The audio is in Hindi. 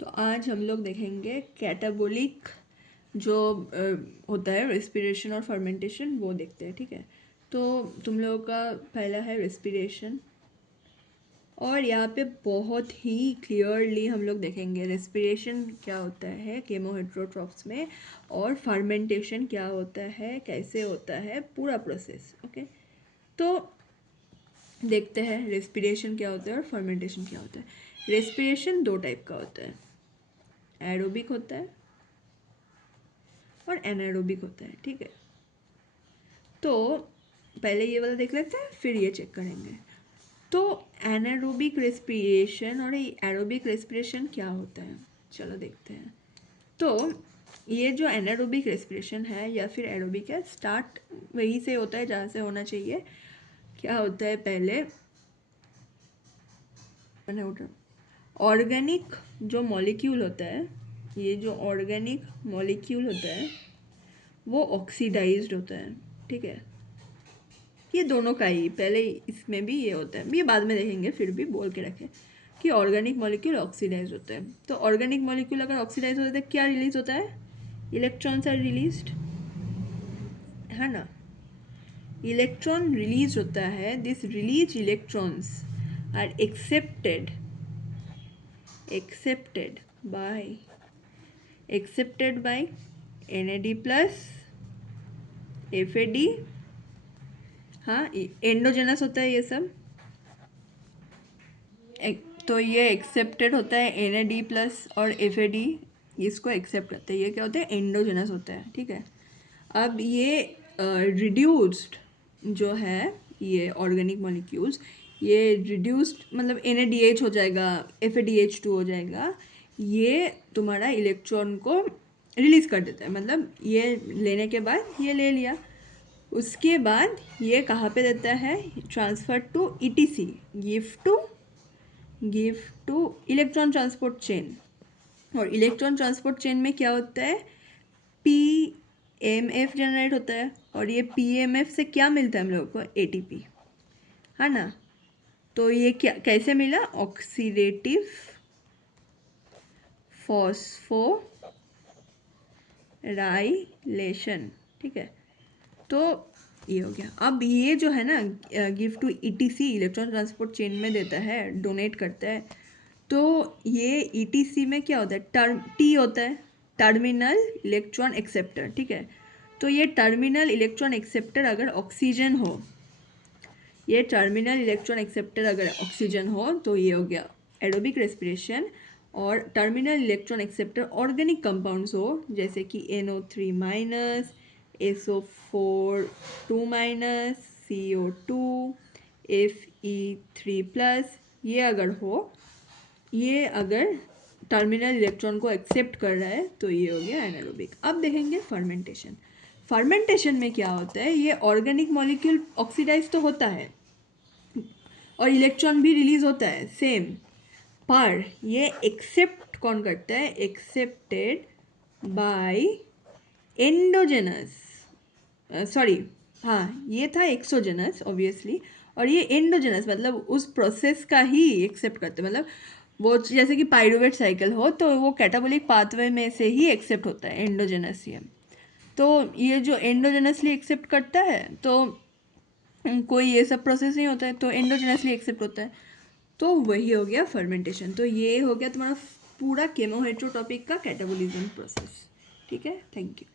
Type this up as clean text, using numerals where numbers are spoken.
तो आज हम लोग देखेंगे कैटाबोलिक जो होता है रेस्पिरेशन और फर्मेंटेशन, वो देखते हैं। ठीक है, तो तुम लोगों का पहला है रेस्पिरेशन, और यहाँ पे बहुत ही क्लियरली हम लोग देखेंगे रेस्पिरेशन क्या होता है केमोहेट्रोट्रॉप्स में, और फर्मेंटेशन क्या होता है, कैसे होता है, पूरा प्रोसेस। ओके, तो देखते हैं रेस्पिरेशन क्या होता है और फर्मेंटेशन क्या होता है। रेस्पिरेशन दो टाइप का होता है, एरोबिक होता है और एनारोबिक होता है। ठीक है, तो पहले ये वाला देख लेते हैं, फिर ये चेक करेंगे। तो एनारोबिक रेस्पिरेशन और एरोबिक रेस्पिरेशन क्या होता है, चलो देखते हैं। तो ये जो एनारोबिक रेस्पिरेशन है या फिर एरोबिक है, स्टार्ट वहीं से होता है जहाँ से होना चाहिए। क्या होता है, पहले ऑर्गेनिक जो मॉलिक्यूल होता है, ये जो ऑर्गेनिक मॉलिक्यूल होता है वो ऑक्सीडाइज्ड होता है। ठीक है, ये दोनों का ही, पहले इसमें भी ये होता है, ये बाद में देखेंगे, फिर भी बोल के रखें कि ऑर्गेनिक मॉलिक्यूल ऑक्सीडाइज होता है। तो ऑर्गेनिक मॉलिक्यूल अगर ऑक्सीडाइज होता है तो क्या रिलीज होता है, इलेक्ट्रॉन्स आर रिलीज्ड, है ना। इलेक्ट्रॉन रिलीज होता है, this release electrons are accepted by NAD plus FAD। हाँ, एंडोजेनस होता है ये सब। तो ये एक्सेप्टेड होता है NAD प्लस और FAD, इसको एक्सेप्ट करते हैं, ये क्या होता है, एंडोजेनस होता है। ठीक है, अब ये रिड्यूस्ड जो है, ये ऑर्गेनिक मॉलिक्यूल्स, ये रिड्यूस्ड मतलब NADH हो जाएगा, FADH2 हो जाएगा, ये तुम्हारा इलेक्ट्रॉन को रिलीज कर देता है, मतलब ये लेने के बाद ये ले लिया, उसके बाद ये कहाँ पे देता है, transfer to ETC, give to electron transport chain. और इलेक्ट्रॉन ट्रांसपोर्ट चेन में क्या होता है, PMF जनरेट होता है, और ये PMF से क्या मिलता है हम लोगों को, ATP, है ना। तो ये क्या कैसे मिला, ऑक्सीडेटिव फॉस्फोराइलेशन। ठीक है, तो ये हो गया। अब ये जो है ना, give to ETC, electron transport chain में देता है, डोनेट करता है। तो ये ETC में क्या होता है, T होता है, टर्मिनल इलेक्ट्रॉन एक्सेप्टर। ठीक है, तो ये टर्मिनल इलेक्ट्रॉन एक्सेप्टर अगर ऑक्सीजन हो, ये टर्मिनल इलेक्ट्रॉन एक्सेप्टर अगर ऑक्सीजन हो, तो ये हो गया एरोबिक रेस्पिरेशन। और terminal electron acceptor organic compounds हो, जैसे कि NO3 minus, SO4 2 minus, CO2, Fe3 plus, ये अगर हो, ये अगर टर्मिनल इलेक्ट्रॉन को एक्सेप्ट कर रहा है, तो ये हो गया एनारोबिक। अब देखेंगे फर्मेंटेशन। फर्मेंटेशन में क्या होता है, ये ऑर्गेनिक मॉलिक्यूल ऑक्सीडाइज तो होता है और इलेक्ट्रॉन भी रिलीज होता है सेम, पर ये एक्सेप्ट कौन करता है, एक्सेप्टेड बाय एंडोजेनस, सॉरी, हाँ ये था एक्सोजेनस ऑब्वियसली, और ये एंडोजेनस मतलब उस प्रोसेस का ही एक्सेप्ट करते हैं, मतलब वो जैसे कि पाइरूवेट साइकिल हो, तो वो कैटाबोलिक पाथवे में से ही एक्सेप्ट होता है एंडोजेनस ये। तो ये जो एंडोजेनसली एक्सेप्ट करता है, तो कोई ये सब प्रोसेस नहीं होता है, तो एंडोजेनसली एक्सेप्ट होता है, तो वही हो गया फर्मेंटेशन। तो ये हो गया तुम्हारा पूरा केमोहेट्रो टॉपिक का कैटाबोलिज्म प्रोसेस। ठीक है, थैंक यू।